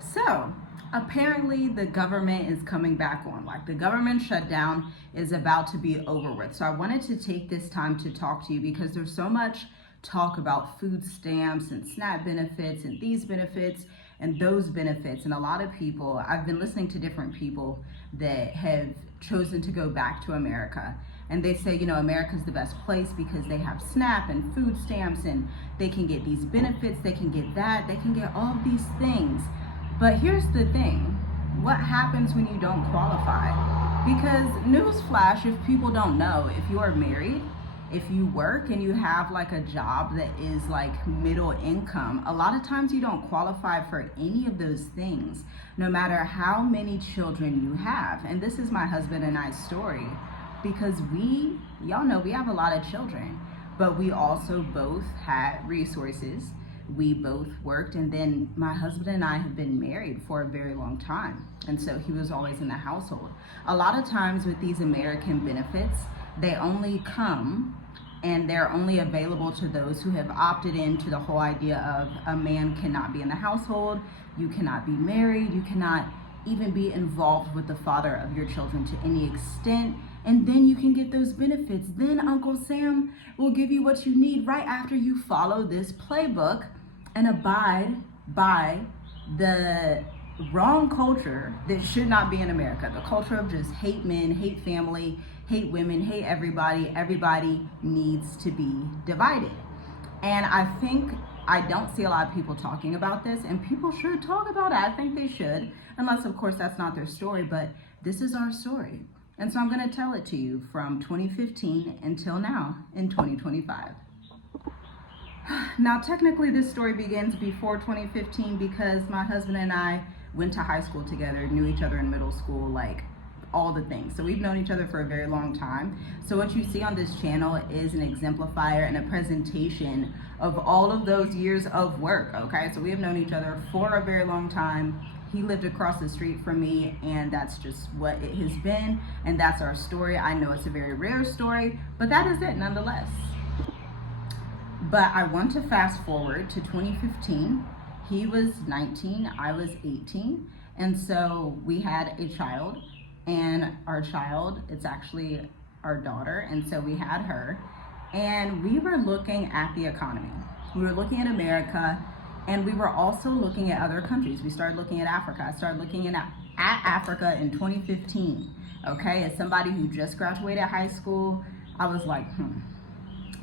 So, apparently the government is coming back on. Like the government shutdown is about to be over with. So I wanted to take this time to talk to you because there's so much talk about food stamps and SNAP benefits and these benefits and those benefits. And a lot of people, I've been listening to different people that have chosen to go back to America. And they say, America's the best place because they have SNAP and food stamps and they can get these benefits, they can get that, they can get all these things. But here's the thing, what happens when you don't qualify? Because newsflash, if people don't know, if you are married, if you work and you have like a job that is like middle income, a lot of times you don't qualify for any of those things, no matter how many children you have. And this is my husband and I's story because y'all know we have a lot of children, but we also both had resources. We both worked, and then my husband and I have been married for a very long time, and so he was always in the household. A lot of times with these American benefits, they only come and they're only available to those who have opted into the whole idea of a man cannot be in the household, you cannot be married, you cannot even be involved with the father of your children to any extent, and then you can get those benefits. Then Uncle Sam will give you what you need right after you follow this playbook and abide by the wrong culture that should not be in America. The culture of just hate men, hate family, hate women, hate everybody. Everybody needs to be divided. And I don't see a lot of people talking about this, and people should talk about it. I think they should, unless of course that's not their story, but this is our story. And so I'm gonna tell it to you from 2015 until now in 2025. Now, technically this story begins before 2015 because my husband and I went to high school together, knew each other in middle school, like all the things. So we've known each other for a very long time. So what you see on this channel is an exemplifier and a presentation of all of those years of work, okay? So we have known each other for a very long time. He lived across the street from me, and that's just what it has been, and that's our story. I know it's a very rare story, but that is it nonetheless. But I want to fast forward to 2015. He was 19, I was 18, and so we had a child, and our child, it's actually our daughter, and so we had her, and we were looking at the economy. We were looking at America, and we were also looking at other countries. We started looking at Africa. I started looking at Africa in 2015, okay? As somebody who just graduated high school, I was like,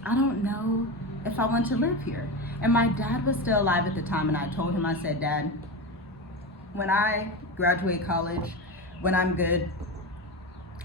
I don't know if I want to live here. And my dad was still alive at the time, and I told him, I said, Dad, when I graduate college, when I'm good,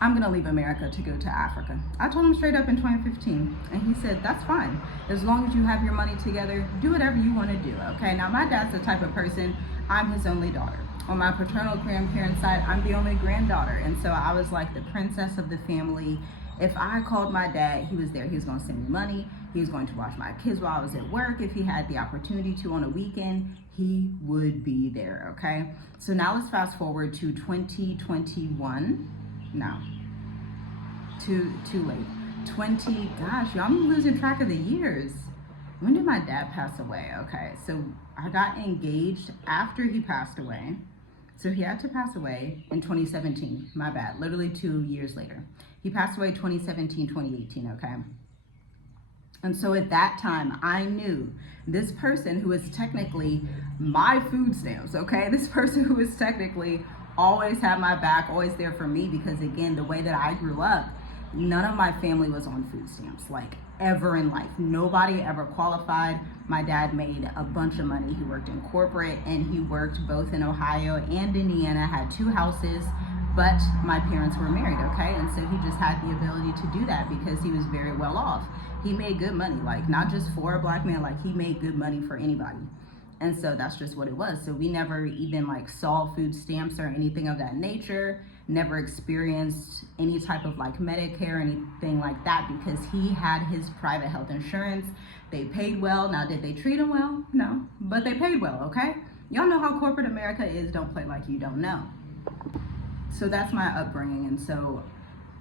I'm gonna leave America to go to Africa. I told him straight up in 2015, and he said, that's fine. As long as you have your money together, do whatever you wanna do, okay? Now, my dad's the type of person, I'm his only daughter. On my paternal grandparents' side, I'm the only granddaughter, and so I was like the princess of the family. If I called my dad, he was there. He was gonna send me money. He was going to watch my kids while I was at work. If he had the opportunity to on a weekend, he would be there, okay? So now let's fast forward to 2021. No, too late. Gosh, y'all, I'm losing track of the years. When did my dad pass away? Okay, so I got engaged after he passed away. So he had to pass away in 2017, my bad, literally 2 years later. He passed away 2017, 2018, okay? And so at that time, I knew this person who is technically my food stamps, okay? This person who is technically always had my back, always there for me, because again, the way that I grew up, none of my family was on food stamps, like ever in life. Nobody ever qualified. My dad made a bunch of money. He worked in corporate, and he worked both in Ohio and Indiana, had 2 houses, but my parents were married, okay? And so he just had the ability to do that because he was very well off. He made good money, like not just for a black man, like he made good money for anybody. And so that's just what it was. So we never even like saw food stamps or anything of that nature, never experienced any type of like Medicare or anything like that because he had his private health insurance. They paid well. Now, did they treat him well? No, but they paid well, okay? Y'all know how corporate America is. Don't play like you don't know. So that's my upbringing. And so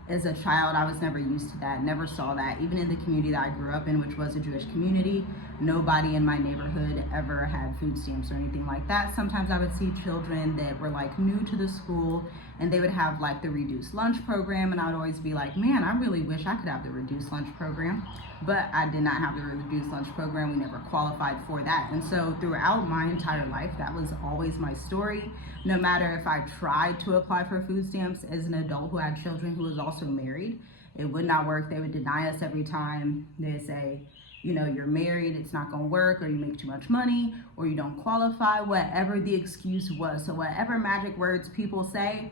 as a child, I was never used to that, never saw that. Even in the community that I grew up in, which was a Jewish community, nobody in my neighborhood ever had food stamps or anything like that. Sometimes I would see children that were like new to the school, and they would have like the reduced lunch program, and I would always be like, man, I really wish I could have the reduced lunch program. But I did not have the reduced lunch program. We never qualified for that. And so throughout my entire life, that was always my story. No matter if I tried to apply for food stamps as an adult who had children who was also married, it would not work. They would deny us every time. They'd say, you know, you're married, it's not gonna work, or you make too much money, or you don't qualify, whatever the excuse was. So whatever magic words people say,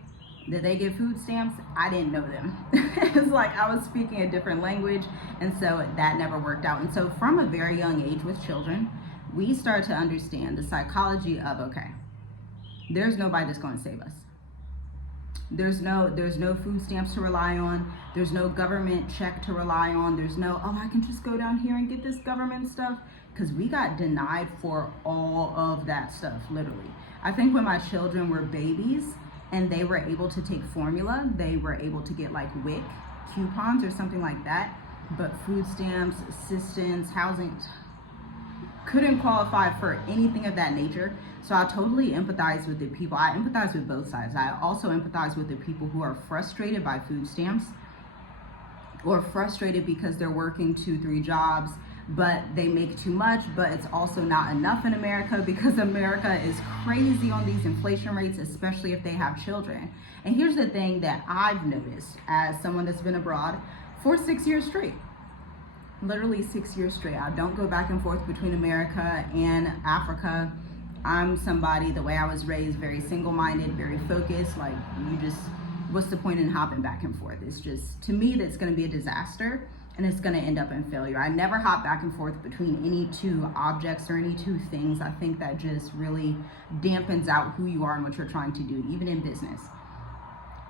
that they get food stamps, I didn't know them. It's like I was speaking a different language, and so that never worked out. And so from a very young age with children, we start to understand the psychology of, okay, there's nobody that's gonna save us. There's no food stamps to rely on. There's no government check to rely on. There's no, oh, I can just go down here and get this government stuff. Because we got denied for all of that stuff, literally. I think when my children were babies and they were able to take formula, they were able to get like WIC coupons or something like that. But food stamps, assistance, housing, couldn't qualify for anything of that nature. So I totally empathize with the people. I empathize with both sides. I also empathize with the people who are frustrated by food stamps, or frustrated because they're working 2-3 jobs, but they make too much, but it's also not enough in America, because America is crazy on these inflation rates, especially if they have children. And here's the thing that I've noticed as someone that's been abroad for 6 years straight. Literally 6 years straight. I don't go back and forth between America and Africa. I'm somebody, the way I was raised, very single-minded, very focused. Like, you just, what's the point in hopping back and forth? It's just, to me, that's going to be a disaster, and it's going to end up in failure. I never hop back and forth between any two objects or any two things. I think that just really dampens out who you are and what you're trying to do, even in business.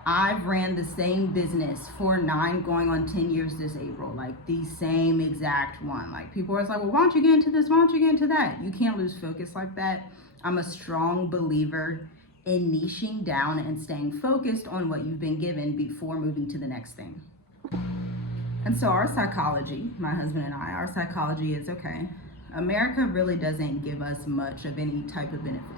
I've ran the same business for 9 going on 10 years this April, like the same exact one. Like, people are like, well, why don't you get into this? Why don't you get into that? You can't lose focus like that. I'm a strong believer in niching down and staying focused on what you've been given before moving to the next thing. And so our psychology, my husband and I, our psychology is, okay, America really doesn't give us much of any type of benefits.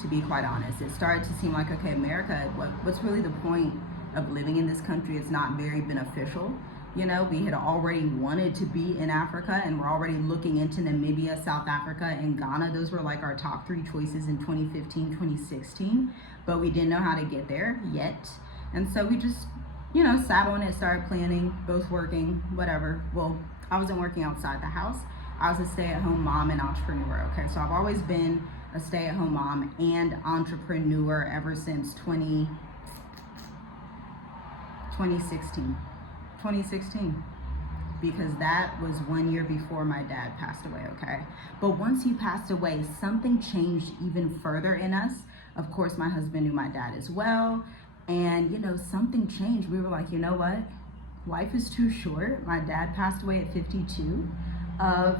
To be quite honest, it started to seem like, okay, America, what's really the point of living in this country? It's not very beneficial. You know, we had already wanted to be in Africa, and we're already looking into Namibia, South Africa, and Ghana. Those were like our top 3 choices in 2015, 2016, but we didn't know how to get there yet. And so we just, you know, sat on it, started planning, both working, whatever. Well, I wasn't working outside the house. I was a stay-at-home mom and entrepreneur, okay? So I've always been a stay-at-home mom and entrepreneur ever since 2016, because that was 1 year before my dad passed away, okay? But once he passed away, something changed even further in us. Of course, my husband knew my dad as well, and you know, something changed. We were like, you know what? Life is too short. My dad passed away at 52 of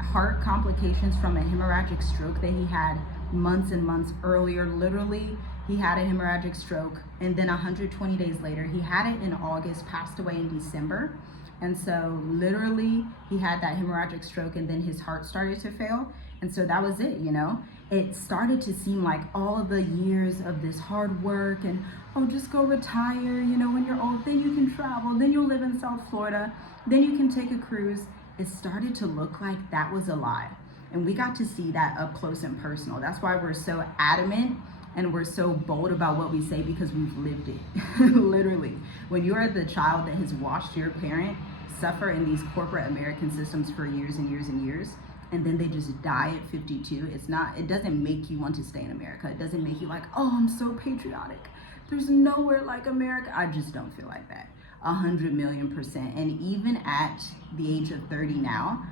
heart complications from a hemorrhagic stroke that he had months and months earlier. Literally, he had a hemorrhagic stroke, and then 120 days later, he had it in August, passed away in December. And so literally, he had that hemorrhagic stroke, and then his heart started to fail. And so that was it, you know? It started to seem like all of the years of this hard work and, oh, just go retire, you know, when you're old, then you can travel, then you'll live in South Florida, then you can take a cruise. It started to look like that was a lie. And we got to see that up close and personal. That's why we're so adamant and we're so bold about what we say, because we've lived it. Literally. When you're the child that has watched your parent suffer in these corporate American systems for years and years and years, and then they just die at 52, it doesn't make you want to stay in America. It doesn't make you like, oh, I'm so patriotic. There's nowhere like America. I just don't feel like that. 100,000,000%. And even at the age of 30 now,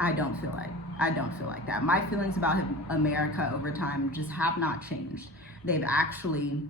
I don't feel like that. My feelings about America over time just have not changed. They've actually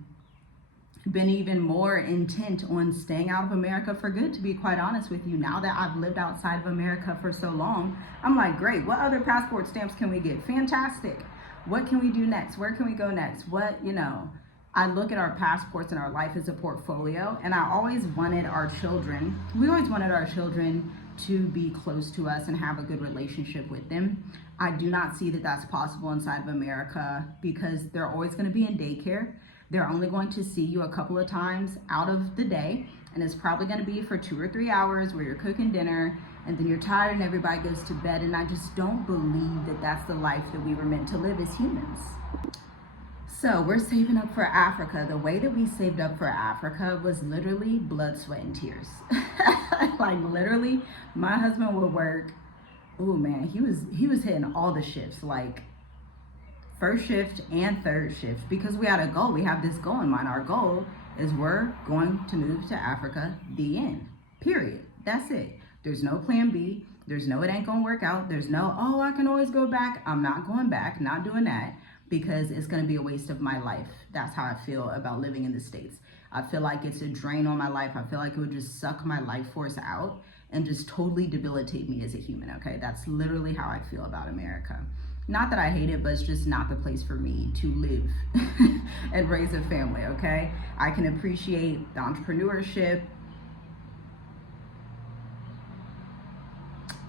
been even more intent on staying out of America for good, to be quite honest with you. Now that I've lived outside of America for so long, I'm like, great, what other passport stamps can we get? Fantastic. What can we do next? Where can we go next? What, you know, I look at our passports and our life as a portfolio, and I always wanted our children, we always wanted our children to be close to us and have a good relationship with them. I do not see that that's possible inside of America because they're always going to be in daycare. They're only going to see you a couple of times out of the day, and it's probably going to be for 2 or 3 hours where you're cooking dinner and then you're tired and everybody goes to bed. And I just don't believe that that's the life that we were meant to live as humans. So we're saving up for Africa. The way that we saved up for Africa was literally blood, sweat, and tears. Like literally, my husband would work. Oh man, he was hitting all the shifts, like first shift and third shift, because we had a goal. We have this goal in mind. Our goal is we're going to move to Africa. The end. Period. That's it. There's no plan B. There's no it ain't gonna work out. There's no, oh, I can always go back. I'm not going back. Not doing that, because it's going to be a waste of my life. That's how I feel about living in the States. I feel like it's a drain on my life. I feel like it would just suck my life force out and just totally debilitate me as a human, okay? That's literally how I feel about America. Not that I hate it, but it's just not the place for me to live and raise a family, okay? I can appreciate the entrepreneurship.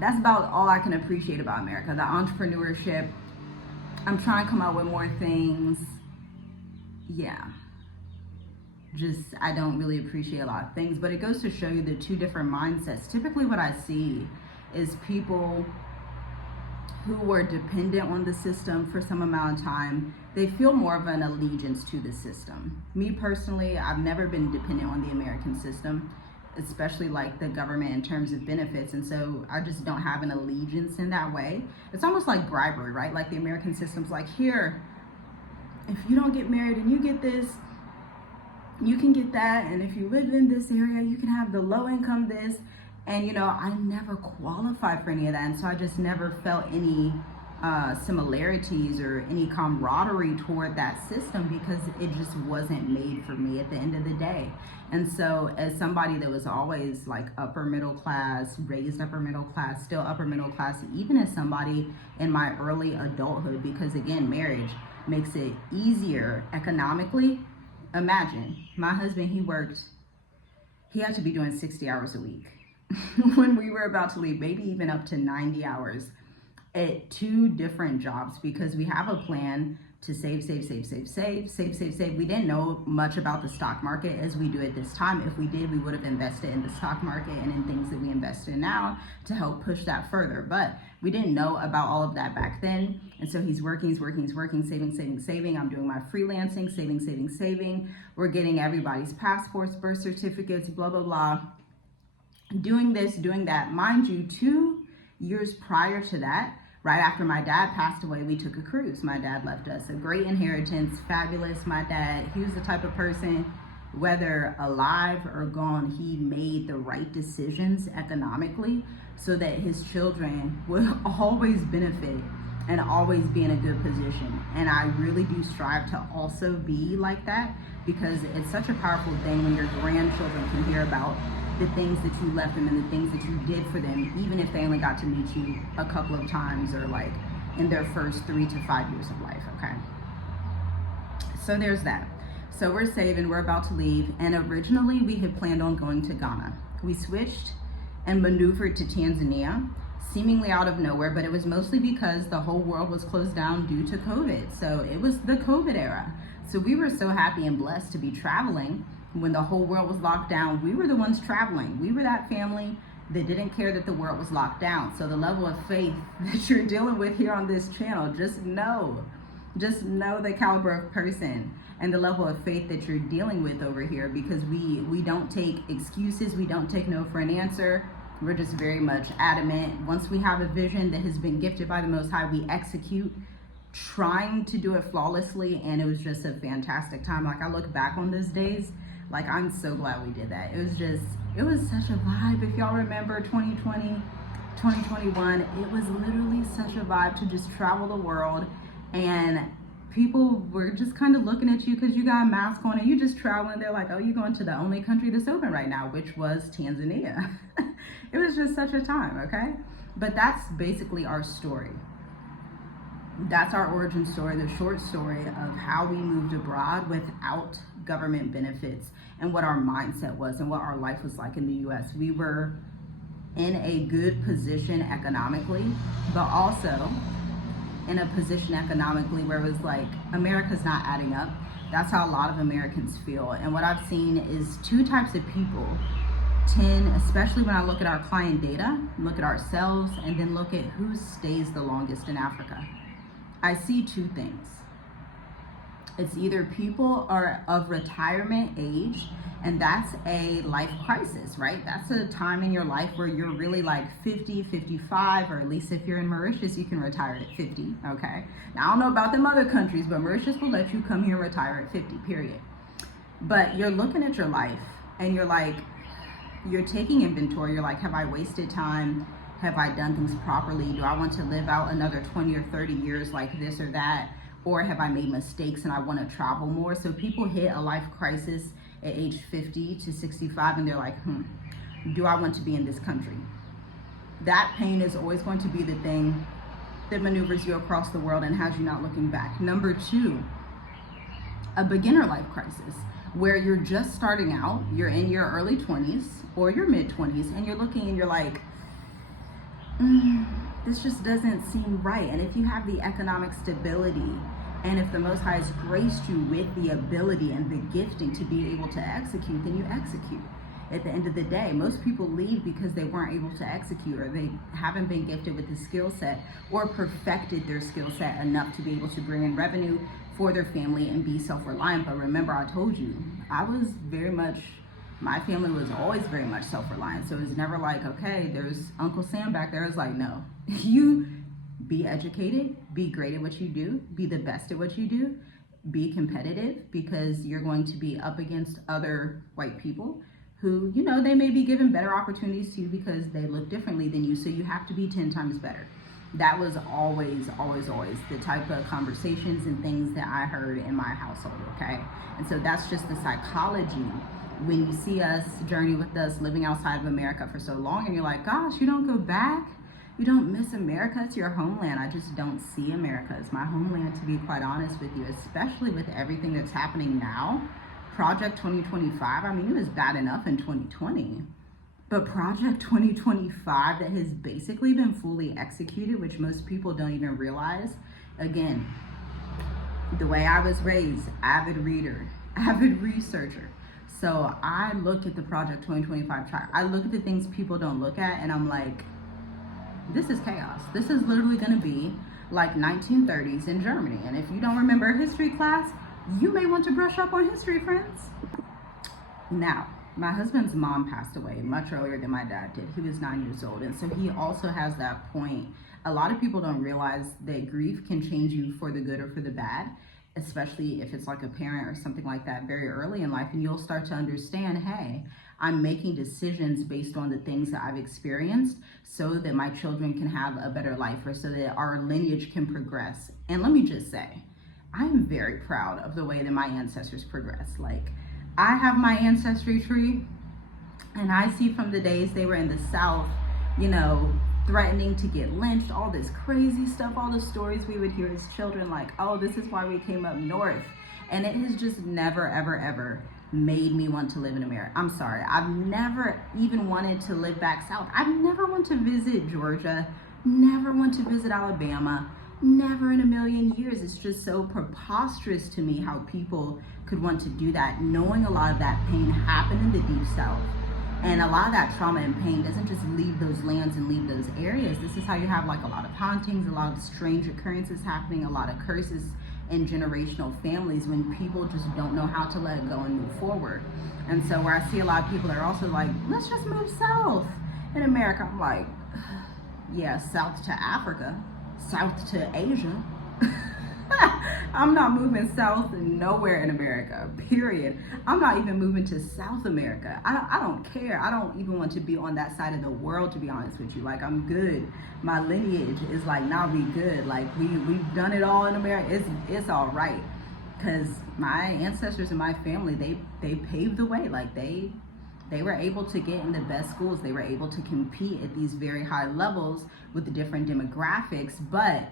That's about all I can appreciate about America, the entrepreneurship. I'm trying to come up with more things. Yeah. Just, I don't really appreciate a lot of things, but it goes to show you the two different mindsets. Typically what I see is people who were dependent on the system for some amount of time, they feel more of an allegiance to the system. Me personally, I've never been dependent on the American system, especially like the government in terms of benefits. And so I just don't have an allegiance in that way. It's almost like bribery, right? Like the American system's like, here, if you don't get married and you get this, you can get that. And if you live in this area, you can have the low income this. And you know, I never qualified for any of that. And so I just never felt any similarities or any camaraderie toward that system, because it just wasn't made for me at the end of the day. And so as somebody that was always like upper middle class, raised upper middle class, still upper middle class, even as somebody in my early adulthood, because again, marriage makes it easier economically. Imagine my husband, he had to be doing 60 hours a week when we were about to leave, maybe even up to 90 hours at 2 different jobs, because we have a plan to save. We didn't know much about the stock market as we do at this time. If we did, we would have invested in the stock market and in things that we invest in now to help push that further. But we didn't know about all of that back then. And so he's working, saving. I'm doing my freelancing, saving. We're getting everybody's passports, birth certificates, blah, blah, blah. Doing this, doing that. Mind you, 2 years prior to that, right after my dad passed away, we took a cruise. My dad left us a great inheritance, fabulous. My dad, he was the type of person, whether alive or gone, he made the right decisions economically so that his children would always benefit and always be in a good position. And I really do strive to also be like that, because it's such a powerful thing when your grandchildren can hear about the things that you left them and the things that you did for them, even if they only got to meet you a couple of times or like in their first 3 to 5 years of life, okay? So there's that. So we're saving, we're about to leave, and originally we had planned on going to Ghana. We switched and maneuvered to Tanzania, seemingly out of nowhere, but it was mostly because the whole world was closed down due to COVID. So it was the COVID era. So we were so happy and blessed to be traveling. When the whole world was locked down, we were the ones traveling. We were that family that didn't care that the world was locked down. So the level of faith that you're dealing with here on this channel, just know the caliber of person and the level of faith that you're dealing with over here, because we don't take excuses. We don't take no for an answer. We're just very much adamant. Once we have a vision that has been gifted by the Most High, we execute, trying to do it flawlessly. And it was just a fantastic time. Like, I look back on those days, like, I'm so glad we did that. It was such a vibe. If y'all remember 2020, 2021, it was literally such a vibe to just travel the world, and people were just kind of looking at you because you got a mask on and you just traveling. They're like, oh, you're going to the only country that's open right now, which was Tanzania. It was just such a time, okay? But that's basically our story. That's our origin story, the short story of how we moved abroad without government benefits and what our mindset was and what our life was like in the US. We were in a good position economically, but also in a position economically where it was like, America's not adding up. That's how a lot of Americans feel. And what I've seen is two types of people tend, especially when I look at our client data, look at ourselves, and then look at who stays the longest in Africa. I see two things. It's either people are of retirement age, and that's a life crisis, right? That's a time in your life where you're really like 50, 55, or at least if you're in Mauritius, you can retire at 50, okay? Now, I don't know about them other countries, but Mauritius will let you come here and retire at 50, period. But you're looking at your life, and you're like, you're taking inventory. You're like, have I wasted time? Have I done things properly? Do I want to live out another 20 or 30 years like this or that? Or have I made mistakes and I want to travel more? So people hit a life crisis at age 50 to 65 and they're like, do I want to be in this country? That pain is always going to be the thing that maneuvers you across the world and has you not looking back. Number two, a beginner life crisis, where you're just starting out, you're in your early 20s or your mid 20s, and you're looking and you're like, this just doesn't seem right. And if you have the economic stability, and if the Most High has graced you with the ability and the gifting to be able to execute, then you execute. At the end of the day, most people leave because they weren't able to execute, or they haven't been gifted with the skill set or perfected their skill set enough to be able to bring in revenue for their family and be self-reliant. But remember, I told you, my family was always very much self-reliant. So it's never like, okay, there's Uncle Sam back there. It's like, no, you be educated, be great at what you do, be the best at what you do, be competitive, because you're going to be up against other white people who, you know, they may be given better opportunities to you because they look differently than you. So you have to be 10 times better. That was always the type of conversations and things that I heard in my household, okay? And so that's just the psychology. When you see us, journey with us, living outside of America for so long, and you're like, gosh, you don't go back? You don't miss America? It's your homeland. I just don't see America as my homeland, to be quite honest with you, especially with everything that's happening now. Project 2025, I mean, it was bad enough in 2020. But Project 2025 that has basically been fully executed, which most people don't even realize. Again, the way I was raised, avid reader, avid researcher. So I look at the Project 2025 chart. I look at the things people don't look at, and I'm like, this is chaos. This is literally going to be like 1930s in Germany. And if you don't remember history class, you may want to brush up on history, friends. Now, my husband's mom passed away much earlier than my dad did. He was 9 years old. And so he also has that point. A lot of people don't realize that grief can change you for the good or for the bad, especially if it's like a parent or something like that very early in life. And you'll start to understand, hey, I'm making decisions based on the things that I've experienced so that my children can have a better life, or so that our lineage can progress. And let me just say, I'm very proud of the way that my ancestors progressed. Like, I have my ancestry tree, and I see from the days they were in the South, you know, threatening to get lynched, all this crazy stuff, all the stories we would hear as children, like, oh, this is why we came up north. And it has just never, ever, ever made me want to live in America. I'm sorry, I've never even wanted to live back south. I've never wanted to visit Georgia, never want to visit Alabama, never in a million years. It's just so preposterous to me how people could want to do that, knowing a lot of that pain happened in the deep south. And a lot of that trauma and pain doesn't just leave those lands and leave those areas. This is how you have like a lot of hauntings, a lot of strange occurrences happening, a lot of curses in generational families when people just don't know how to let go and move forward. And so where I see a lot of people that are also like, let's just move south in America. I'm like, yeah, south to Africa, south to Asia. I'm not moving south nowhere in America, period. I'm not even moving to South America. I don't care. I don't even want to be on that side of the world, to be honest with you. Like, I'm good. My lineage is like, nah, we good. Like, we've done it all in America. It's all right. Because my ancestors and my family, they paved the way. Like, they were able to get in the best schools. They were able to compete at these very high levels with the different demographics. But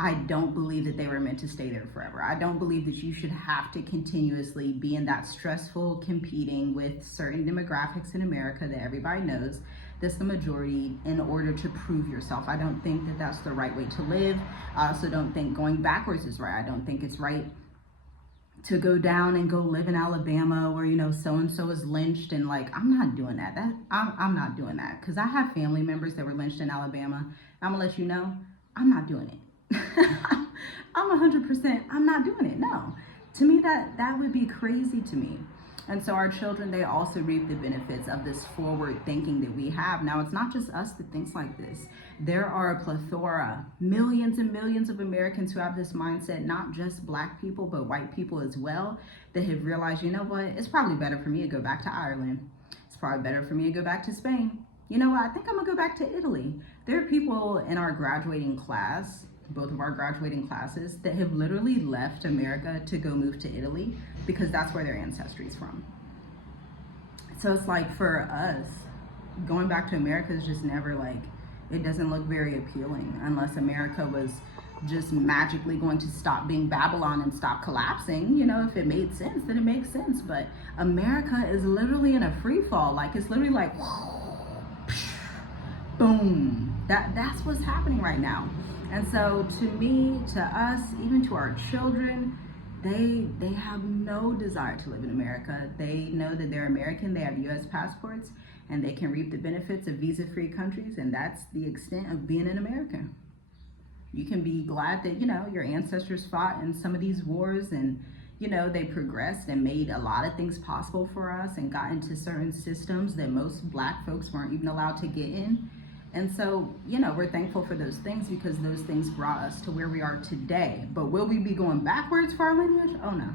I don't believe that they were meant to stay there forever. I don't believe that you should have to continuously be in that stressful competing with certain demographics in America that everybody knows that's the majority in order to prove yourself. I don't think that that's the right way to live. I also don't think going backwards is right. I don't think it's right to go down and go live in Alabama where, you know, so-and-so is lynched, and like, I'm not doing that. I'm not doing that, because I have family members that were lynched in Alabama. I'm gonna let you know, I'm not doing it. I'm 100%, I'm not doing it. No, to me, that would be crazy to me. And so our children, they also reap the benefits of this forward thinking that we have. Now, it's not just us that thinks like this. There are a plethora, millions and millions of Americans who have this mindset, not just Black people, but white people as well, that have realized, you know what, it's probably better for me to go back to Ireland. It's probably better for me to go back to Spain. You know what, I think I'm gonna go back to Italy. There are people in our graduating class, both of our graduating classes, that have literally left America to go move to Italy because that's where their ancestry is from. So it's like, for us, going back to America is just never like, it doesn't look very appealing unless America was just magically going to stop being Babylon and stop collapsing. You know, if it made sense, then it makes sense. But America is literally in a free fall. Like, it's literally like, boom. That's what's happening right now. And so to me, to us, even to our children, they have no desire to live in America. They know that they're American, they have US passports, and they can reap the benefits of visa-free countries, and that's the extent of being an American. You can be glad that, you know, your ancestors fought in some of these wars, and, you know, they progressed and made a lot of things possible for us and got into certain systems that most Black folks weren't even allowed to get in. And so, you know, we're thankful for those things because those things brought us to where we are today. But will we be going backwards for our lineage? Oh no.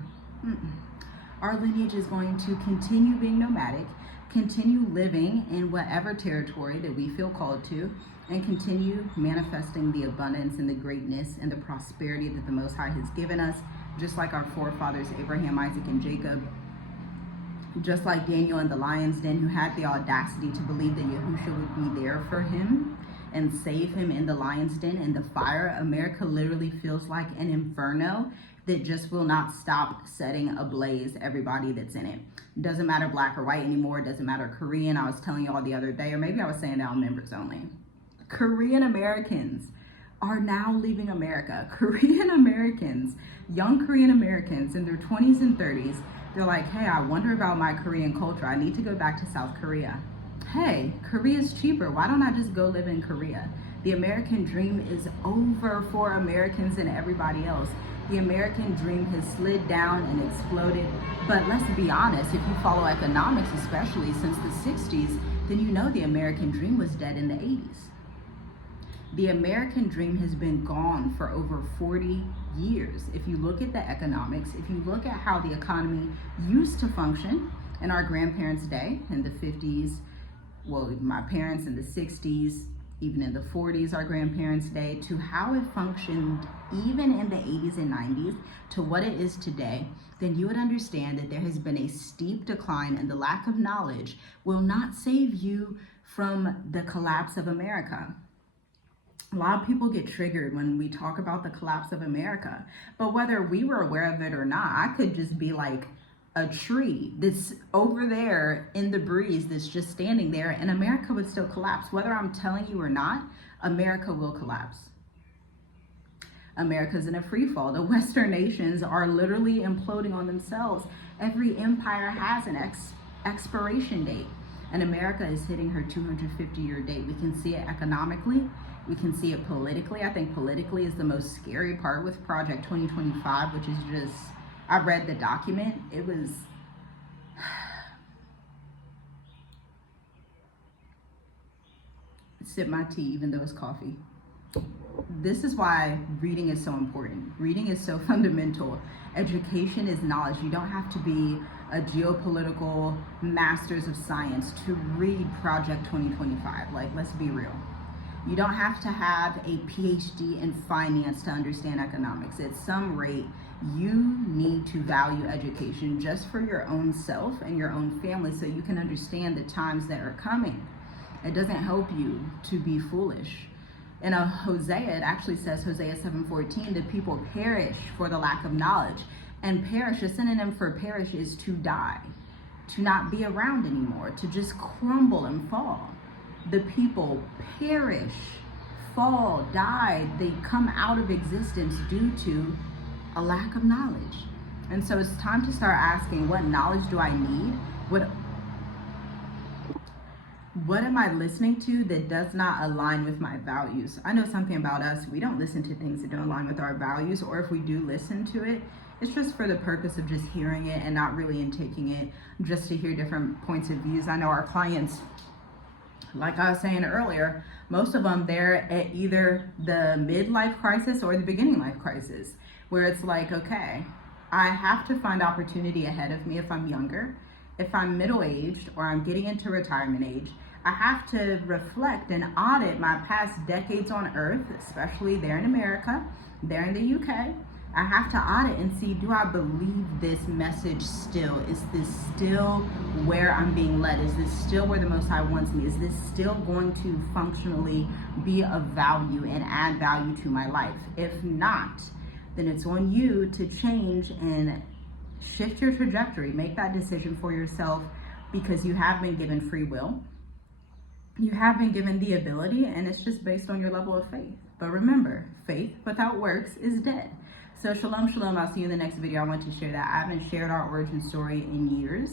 Our lineage is going to continue being nomadic, continue living in whatever territory that we feel called to, and continue manifesting the abundance and the greatness and the prosperity that the Most High has given us, just like our forefathers, Abraham, Isaac, and Jacob. Just like Daniel in the lion's den, who had the audacity to believe that Yahushua would be there for him and save him in the lion's den and the fire. America literally feels like an inferno that just will not stop setting ablaze everybody that's in it. Doesn't matter Black or white anymore. Doesn't matter Korean. I was telling y'all the other day, or maybe I was saying that on members only. Korean Americans are now leaving America. Korean Americans, young Korean Americans in their 20s and 30s, they're like, hey, I wonder about my Korean culture. I need to go back to South Korea. Hey, Korea's cheaper. Why don't I just go live in Korea? The American dream is over for Americans and everybody else. The American dream has slid down and exploded. But let's be honest, if you follow economics, especially since the 60s, then you know the American dream was dead in the 80s. The American dream has been gone for over 40 years. If you look at the economics, if you look at how the economy used to function in our grandparents' day, in the 50s, well, my parents in the 60s, even in the 40s, our grandparents' day, to how it functioned even in the 80s and 90s, to what it is today, then you would understand that there has been a steep decline, and the lack of knowledge will not save you from the collapse of America. A lot of people get triggered when we talk about the collapse of America, but whether we were aware of it or not, I could just be like a tree that's over there in the breeze that's just standing there, and America would still collapse. Whether I'm telling you or not, America will collapse. America's in a free fall. The Western nations are literally imploding on themselves. Every empire has an expiration date, and America is hitting her 250-year date. We can see it economically. We can see it politically. I think politically is the most scary part with Project 2025, which is just, I read the document. It was, sip my tea, even though it's coffee. This is why reading is so important. Reading is so fundamental. Education is knowledge. You don't have to be a geopolitical master's of science to read Project 2025. Like, let's be real. You don't have to have a PhD in finance to understand economics. At some rate, you need to value education just for your own self and your own family so you can understand the times that are coming. It doesn't help you to be foolish. In a Hosea, it actually says, Hosea 7:14, the people perish for the lack of knowledge. And perish, a synonym for perish is to die, to not be around anymore, to just crumble and fall. The people perish, fall, die. They come out of existence due to a lack of knowledge. And so it's time to start asking, what knowledge do I need? What am I listening to that does not align with my values? I know something about us. We don't listen to things that don't align with our values, or if we do listen to it, it's just for the purpose of just hearing it and not really taking it just to hear different points of views. I know our clients, like I was saying earlier, most of them, they're at either the midlife crisis or the beginning life crisis, where it's like, okay, I have to find opportunity ahead of me if I'm younger. If I'm middle-aged or I'm getting into retirement age, I have to reflect and audit my past decades on earth, especially there in America, there in the UK. I have to audit and see, do I believe this message still? Is this still where I'm being led? Is this still where the Most High wants me? Is this still going to functionally be of value and add value to my life? If not, then it's on you to change and shift your trajectory. Make that decision for yourself, because you have been given free will. You have been given the ability, and it's just based on your level of faith. But remember, faith without works is dead. So shalom, shalom. I'll see you in the next video. I want to share that. I haven't shared our origin story in years.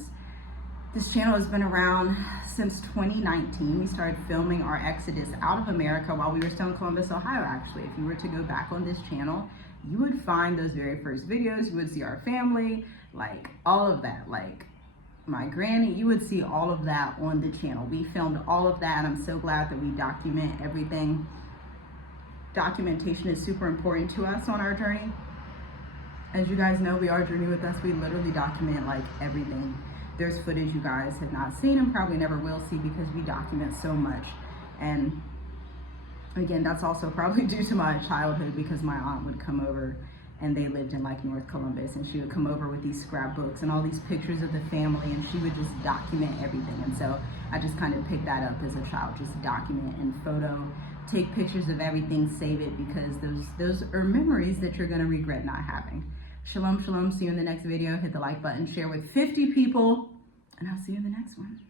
This channel has been around since 2019. We started filming our exodus out of America while we were still in Columbus, Ohio, actually. If you were to go back on this channel, you would find those very first videos. You would see our family, like all of that, like my granny. You would see all of that on the channel. We filmed all of that. I'm so glad that we document everything. Documentation is super important to us on our journey. As you guys know, we are Journey With Us. We literally document like everything. There's footage you guys have not seen and probably never will see, because we document so much. And again, that's also probably due to my childhood, because my aunt would come over, and they lived in like North Columbus, and she would come over with these scrapbooks and all these pictures of the family, and she would just document everything. And so I just kind of picked that up as a child, just document and photo, take pictures of everything, save it, because those are memories that you're gonna regret not having. Shalom, shalom. See you in the next video. Hit the like button, share with 50 people, and I'll see you in the next one.